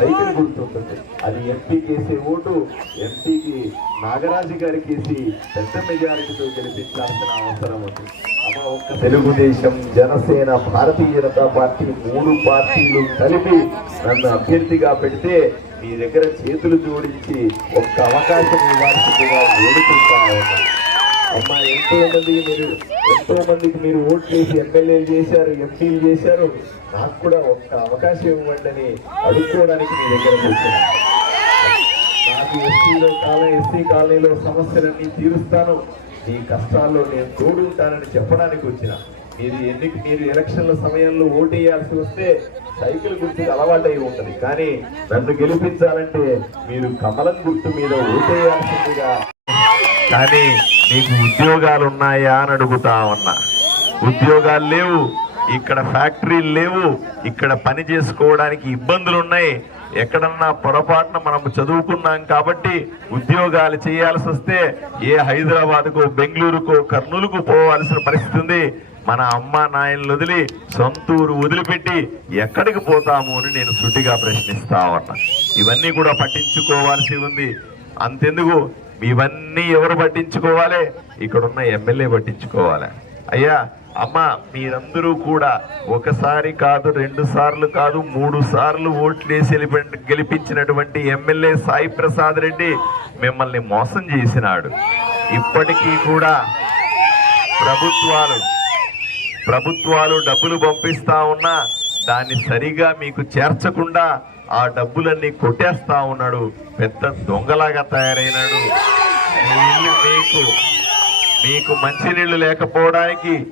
Cycle గుర్తుంటుంది అది ఎంపీకి వేసే ఓటు. ఎంపీకి నాగరాజు గారికి వేసి పెద్ద మెజారిటీతో గెలిపించాల్సిన అవసరం ఉంది. అమ్మ ఒక్క తెలుగుదేశం జనసేన భారతీయ జనతా పార్టీ మూడు పార్టీలు కలిపి నన్ను అభ్యర్థిగా పెడితే మీ దగ్గర చేతులు జోడించి ఒక్క అవకాశం ఇవ్వాల్సిందిగా వేడుకుంటా ఉన్నాను. అమ్మా ఎంతో మంది మీరు ఎంతో మందికి మీరు ఓట్లు వేసి ఎమ్మెల్యేలు చేశారు ఎంపీలు చేశారు. నాకు కూడా ఒక్క అవకాశం ఇవ్వండి అని అడుక్కోవడానికి మీ దగ్గర కూర్చున్నాను నాకు ఎస్టీలో కాలనీ ఎస్సీ కాలనీలో సమస్యలన్నీ తీరుస్తాను. మీ కష్టాల్లో నేను తోడుంటానని చెప్పడానికి వచ్చిన మీరు ఎందుకు మీరు ఎలక్షన్ల సమయంలో ఓటేయాల్సి వస్తే సైకిల్ గుర్తుకు అలవాటై ఉంటుంది. కానీ నన్ను గెలిపించాలంటే మీరు కమలం గుర్తు మీద ఓటేయాల్సిందిగా కానీ నీకు ఉద్యోగాలు ఉన్నాయా అని అడుగుతా ఉన్నా. ఉద్యోగాలు లేవు ఇక్కడ ఫ్యాక్టరీలు లేవు ఇక్కడ పని చేసుకోవడానికి ఇబ్బందులు ఉన్నాయి ఎక్కడన్నా పొరపాటున మనం చదువుకున్నాం కాబట్టి ఉద్యోగాలు చేయాల్సి వస్తే ఏ హైదరాబాద్కో బెంగళూరుకో కర్నూలుకు పోవాల్సిన పరిస్థితి ఉంది. మన అమ్మ నాయనలు వదిలి సొంతూరు వదిలిపెట్టి ఎక్కడికి పోతాము అని నేను సుటిగా ప్రశ్నిస్తా ఉన్నా. ఇవన్నీ కూడా పట్టించుకోవాల్సి ఉంది. అంతెందుకు? ఇవన్నీ ఎవరు పట్టించుకోవాలి? ఇక్కడున్న ఎమ్మెల్యే పట్టించుకోవాలి. అయ్యా అమ్మ మీరందరూ కూడా ఒకసారి కాదు రెండు సార్లు కాదు మూడు సార్లు ఓట్లేసి గెలిపించినటువంటి ఎమ్మెల్యే సాయి ప్రసాద్ రెడ్డి మిమ్మల్ని మోసం చేసినాడు. ఇప్పటికీ కూడా ప్రభుత్వాలు ప్రభుత్వాలు డబ్బులు పంపిస్తా ఉన్నా దాన్ని సరిగా మీకు చేర్చకుండా ఆ డబ్బులన్నీ కొట్టేస్తా ఉన్నాడు. పెద్ద దొంగలాగా తయారైనాడు. మీకు మీకు మంచినీళ్ళు లేకపోవడానికి